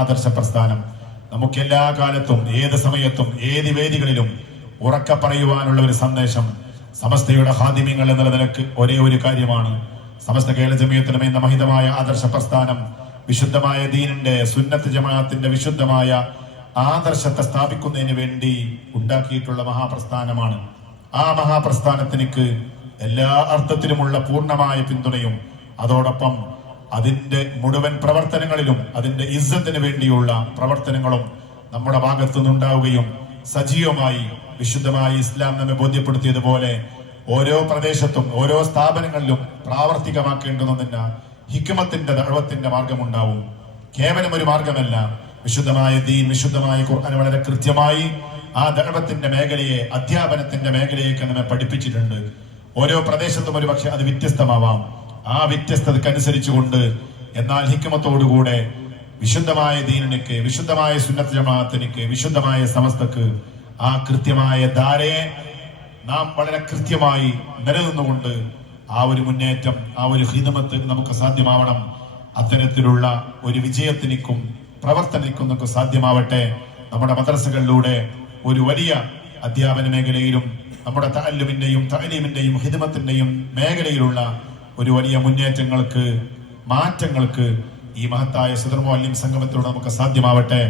ആദർശ പ്രസ്ഥാനം നമുക്ക് എല്ലാ കാലത്തും ഏത് സമയത്തും ഏത് വേദികളിലും ഉറക്കെ പറയുവാനുള്ള ഒരു സന്ദേശം സമസ്തയുടെ ഹാദിമ്യങ്ങൾ എന്നുള്ള നിലക്ക് ഒരേ ഒരു കാര്യമാണ്. സമസ്ത കേരള ജമിയത്തുലമ എന്ന മഹിതമായ ആദർശ പ്രസ്ഥാനം വിശുദ്ധമായ ദീനിന്റെ സുന്നത്ത് ജമാഅത്തിന്റെ വിശുദ്ധമായ ആദർശത്തെ സ്ഥാപിക്കുന്നതിന് വേണ്ടി ഉണ്ടാക്കിയിട്ടുള്ള മഹാപ്രസ്ഥാനമാണ്. ആ മഹാപ്രസ്ഥാനത്തിനക്ക് എല്ലാ അർത്ഥത്തിലുമുള്ള പൂർണ്ണമായ പിന്തുണയും അതോടൊപ്പം അതിന്റെ മുഴുവൻ പ്രവർത്തനങ്ങളിലും അതിന്റെ ഇസ്സത്തിന് വേണ്ടിയുള്ള പ്രവർത്തനങ്ങളും നമ്മുടെ ഭാഗത്തു നിന്നുണ്ടാവുകയും സജീവമായി വിശുദ്ധമായി ഇസ്ലാം നമ്മെ ബോധ്യപ്പെടുത്തിയതുപോലെ ഓരോ പ്രദേശത്തും ഓരോ സ്ഥാപനങ്ങളിലും പ്രാവർത്തികമാക്കേണ്ടുന്ന ഹിക്മത്തിന്റെ ദഅവത്തിന്റെ മാർഗമുണ്ടാവും. കേവലം ഒരു മാർഗമല്ല, വിശുദ്ധമായ ദീൻ വിശുദ്ധമായ ഖുർആൻ വളരെ കൃത്യമായി ആ ദഅവത്തിന്റെ മേഖലയെ അധ്യാപനത്തിന്റെ മേഖലയൊക്കെ നമ്മെ പഠിപ്പിച്ചിട്ടുണ്ട്. ഓരോ പ്രദേശത്തും ഒരു പക്ഷെ അത് വ്യത്യസ്തമാവാം. ആ വ്യത്യസ്തതക്കനുസരിച്ചുകൊണ്ട് എന്നാൽ ഹിക്മത്തോടുകൂടെ വിശുദ്ധമായ ദീനിനക്ക് വിശുദ്ധമായ സുന്നത്ത് ജമാഅത്തിനക്ക് വിശുദ്ധമായ സമസ്തക്ക് ആ കൃത്യമായ ധാരയെ നാം വളരെ കൃത്യമായി നിലനിന്നുകൊണ്ട് ആ ഒരു മുന്നേറ്റം ആ ഒരു ഹിദമത്ത് നമുക്ക് സാധ്യമാവണം. അത്തരത്തിലുള്ള ഒരു വിജയത്തിനും പ്രവർത്തനത്തിനും നമുക്ക് സാധ്യമാവട്ടെ. നമ്മുടെ മദ്രസകളിലൂടെ ഒരു വലിയ അധ്യാപന മേഖലയിലും നമ്മുടെ തഅല്ലുമിന്റെയും തഅലീമിന്റെയും ഹിദമത്തിന്റെയും മേഖലയിലുള്ള ഒരു വലിയ മുന്നേറ്റങ്ങൾക്ക് മാറ്റങ്ങൾക്ക് ഈ മഹത്തായ സദർ മുഅല്ലിം സംഗമത്തിലൂടെ നമുക്ക് സാധ്യമാവട്ടെ.